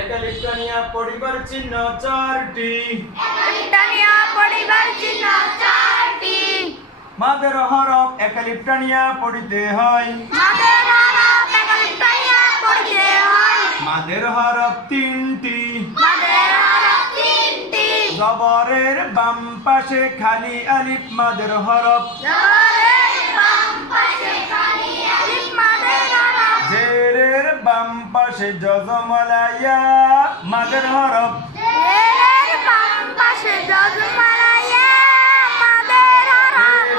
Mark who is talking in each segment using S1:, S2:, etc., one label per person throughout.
S1: একালিপ্টানিয়া পরিবার চিহ্ন চারটি।
S2: পরিবার চিহ্ন চারটি।
S1: মাদের হরফ একালিপ্টানিয়া পড়িতে হয়।
S2: মাদের হরফ পড়িতে হয়।
S1: মাদের হরফ তিনটি।
S2: মাদের হরফ তিনটি।
S1: জবরের বাম পাশে খালি আলিফ মাদের হরফ।
S2: জবরের বাম পাশে
S1: জজমলাইয়া মাদের হরফ।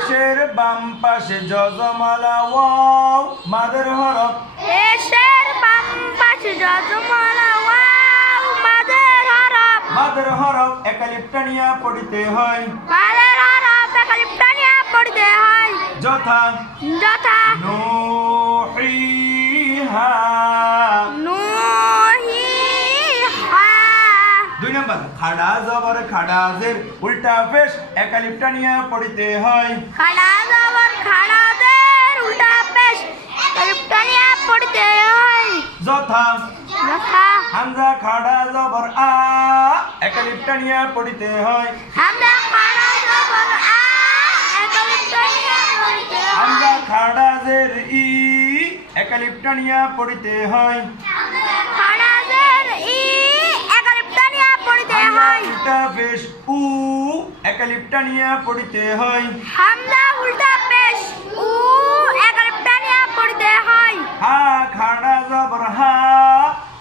S2: জেরের বাম পাশে
S1: জজমালা ওয়াও মাদের হরফ।
S2: এশের বাম পাশে যজমালা ওয়াও মাদের হরফ।
S1: মাদের হরফ একালিপ্টানিয়া পড়িতে হয়।
S2: মাদের হরফ লিপ্টানিয়া পড়িতে হয়।
S1: যথা।
S2: যথা।
S1: নুহিহা দুই নম্বর খাড়া জবর খাড়া জের উল্টা পেশ একালিপ্টানিয়া পড়িতে হয়।
S2: খাড়া জবর খাড়াদের উল্টা পেশ লিপ্টানিয়া পড়িতে হয়।
S1: যথা।
S2: যথা।
S1: হামজা খাড়া জবর আ একালিপ্টানিয়া পড়িতে হয়।
S2: হামজা খাড়া জবর আ লিপ্টানিয়া পড়িতে
S1: হামজা
S2: হয়।
S1: খাড়া জের ই একালিপ্টানিয়া পড়িতে হয়
S2: খাড়াদের ই লিপ্টানিয়া পড়িতে
S1: হামজা
S2: হয়
S1: উল্টা পেশ উ একালিপ্টানিয়া পড়িতে হয়।
S2: হামজা উল্টা পেশ উ লিপ্টানিয়া পড়িতে হয়।
S1: হা খাড়া জবর হা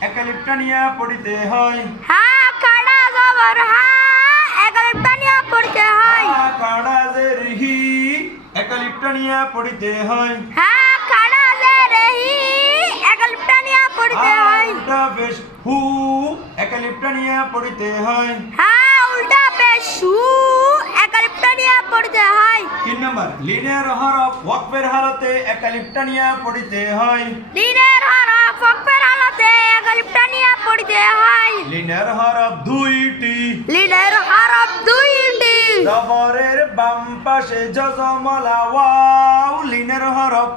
S1: একালিপ্টানিয়া পড়িতে হয়।
S2: হা খাড়া জবর হা লিপ্টানিয়া পড়িতে হয়।
S1: হা খাড়া জের হি একালিপ্টানিয়া পড়িতে হয়।
S2: হা খাড়া রেহি লিপ্টানিয়া পড়িতে
S1: হা
S2: হয়।
S1: উল্টা পেশ হু একালিপ্টানিয়া পড়িতে হয়।
S2: হা উল্টা পেশ উ লিপ্টানিয়া পড়িতে হয়।
S1: তিন নম্বর লিনের হরফ ওয়াকফের হালতে একালিপ্টানিয়া পড়িতে হয়।
S2: দিনের হরফ ফকফের আলোতে লিপ্টানিয়া পড়িতে হয়।
S1: লিনের হরফ দুইটি।
S2: লিনের হরফ দুইটি।
S1: জবরের বাম পাশে জজমলা ওয়াও লিনের হরফ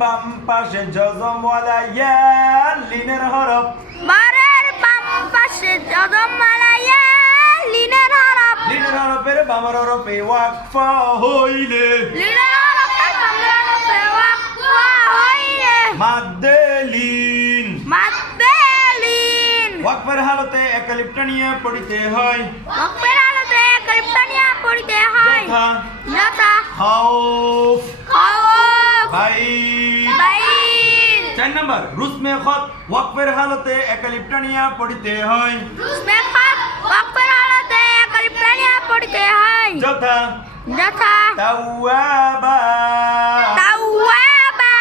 S2: বাম পাশে
S1: জজমলা ইয়া লিনের হরফ।
S2: মারের বাম পাশে যদমরাইয়া লিনের হরফ।
S1: লিনের হরফের বাম হরফে ওয়াকফা হইলে।
S2: লিনের হরফ বাংলাতে ওয়াকফা হইলে।
S1: মাদ্দে লিন।
S2: মাদ্দেলিন
S1: ওয়াকফের হালতে একালিপ্টানিয়া পড়িতে হয়।
S2: ফকফের আলোতে লিপ্টানিয়া পড়িতে হয়।
S1: যথা।
S2: যথা।
S1: খাউফ চার নম্বর রুসমে খত ওয়াকফের হালতে একালিপ্টানিয়া পড়িতে হয়।
S2: মেখাত ফকফের আলোতে লিপ্টানিয়া পড়িতে হয়।
S1: যথা।
S2: যথা।
S1: তাওয়াবা।
S2: তাওয়াবা।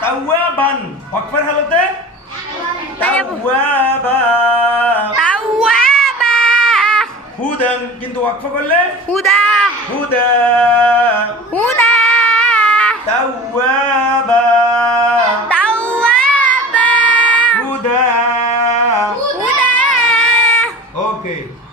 S1: তাওয়াবান ওয়াকফের হালতে? তাওয়াবা।
S2: তাওয়াবা।
S1: হুদান কিন্তু ওয়াকফ করলে?
S2: হুদা
S1: Okay